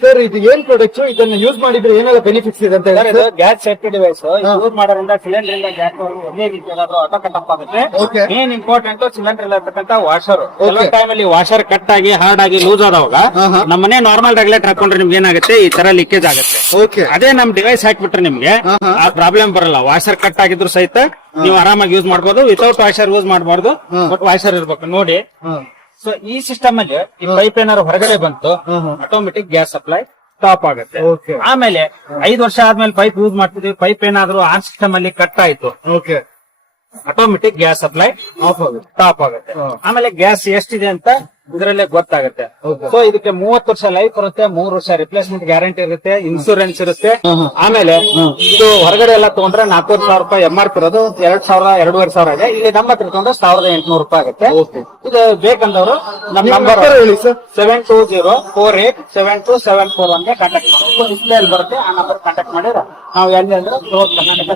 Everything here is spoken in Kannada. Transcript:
ಸರ್ ಇದು ಏನ್ ಪ್ರಾಡಕ್ಟ್, ಇದನ್ನ ಯೂಸ್ ಮಾಡಿದ್ರೆ ಏನೆಲ್ಲ ಬೆನಿಫಿಟ್ಸ್ ಇದೆ ಅಂತ ಹೇಳಿ? ಗ್ಯಾಸ್ ಸೇಫ್ಟಿ ಡಿವೈಸ್ ಯೂಸ್ ಮಾಡೋದ್ರಿಂದ ಸಿಲಿಂಡರ್ ಇಂದ ಗ್ಯಾಸ್ ಒಂದೇ ರೀತಿ ಏನಾದ್ರು ಆಟೋ ಕಟ್ ಅಪ್ ಆಗುತ್ತೆ. ಮೇನ್ ಇಂಪಾರ್ಟೆಂಟ್ ಸಿಲಿಂಡರ್ ಇರತಕ್ಕಂತ ವಾಷರ್. ಕೆಲವೊಂದು ಟೈಮ್ ಅಲ್ಲಿ ವಾಷರ್ ಕಟ್ ಆಗಿ ಹಾರ್ಡ್ ಆಗಿ ಲೂಸ್ ಆದವಾಗ ನಮ್ಮನೆ ನಾರ್ಮಲ್ ರೆಗ್ಯುಲೇಟರ್ ಹಾಕೊಂಡ್ರೆ ನಿಮ್ಗೆ ಏನಾಗುತ್ತೆ, ಈ ತರ ಲೀಕೇಜ್ ಆಗುತ್ತೆ. ಅದೇ ನಮ್ ಡಿವೈಸ್ ಹಾಕ್ಬಿಟ್ರೆ ನಿಮ್ಗೆ ಆ ಪ್ರಾಬ್ಲಮ್ ಬರಲ್ಲ. ವಾಷರ್ ಕಟ್ ಆಗಿದ್ರು ಸಹಿತ ನೀವು ಆರಾಮಾಗಿ ಯೂಸ್ ಮಾಡಬಹುದು. ವಿತೌಟ್ ವಾಷರ್ ಯೂಸ್ ಮಾಡಬಾರ್ದು, ಬಟ್ ವಾಷರ್ ಇರ್ಬೇಕು ನೋಡಿ. ಸೊ ಈ ಸಿಸ್ಟಮ್ ಅಲ್ಲಿ ಈ ಪೈಪ್ ಏನಾದ್ರು ಹೊರಗಡೆ ಬಂತು, ಆಟೋಮೆಟಿಕ್ ಗ್ಯಾಸ್ ಸಪ್ಲೈ ಸ್ಟಾಪ್ ಆಗುತ್ತೆ. ಆಮೇಲೆ 5 ವರ್ಷ ಆದ್ಮೇಲೆ ಪೈಪ್ ಯೂಸ್ ಮಾಡ್ತಿದ್ವಿ, ಪೈಪ್ ಏನಾದ್ರು ಆ ಸಿಸ್ಟಮ್ ಅಲ್ಲಿ ಕಟ್ ಆಯ್ತು, ಆಟೋಮೆಟಿಕ್ ಗ್ಯಾಸ್ ಸಪ್ಲೈ ಆಫ್ ಆಗುತ್ತೆ, ಸ್ಟಾಪ್ ಆಗುತ್ತೆ. ಆಮೇಲೆ ಗ್ಯಾಸ್ ಎಷ್ಟಿದೆ ಅಂತ ಇದರಲ್ಲೇ ಗೊತ್ತಾಗುತ್ತೆ. ಸೊ ಇದಕ್ಕೆ 30 ವರ್ಷ ಲೈಫ್ ಇರುತ್ತೆ, 3 ವರ್ಷ ರಿಪ್ಲೇಸ್ಮೆಂಟ್ ಗ್ಯಾರಂಟಿ ಇರುತ್ತೆ, ಇನ್ಸೂರೆನ್ಸ್ ಇರುತ್ತೆ. ಆಮೇಲೆ ಇದು ಹೊರಗಡೆ ಎಲ್ಲ ತಗೊಂಡ್ರೆ 4000 ರೂಪಾಯಿ MRP ಇರೋದು 2000-2500 ಇದೆ. ಇಲ್ಲಿ ನಮ್ಮ ಹತ್ರ ತಗೊಂಡ್ರೆ 1800 ರೂಪಾಯಿ ಆಗುತ್ತೆ. ಇದು ಬೇಕಂದವರು ನಮ್ಮ ನಂಬರ್ ಹೇಳಿ ಸರ್. 7204872741 ಕಾಂಟ್ಯಾಕ್ಟ್ ಮಾಡಿ. ಡಿಸ್ಪ್ಲೇ ಅಲ್ಲಿ ಬರುತ್ತೆ, ಆ ನಂಬರ್ ಕಾಂಟ್ಯಾಕ್ಟ್ ಮಾಡಿದ್ರೆ ನಾವು ಎಲ್ಲಿ ಅಂದ್ರೆ ಕರ್ನಾಟಕ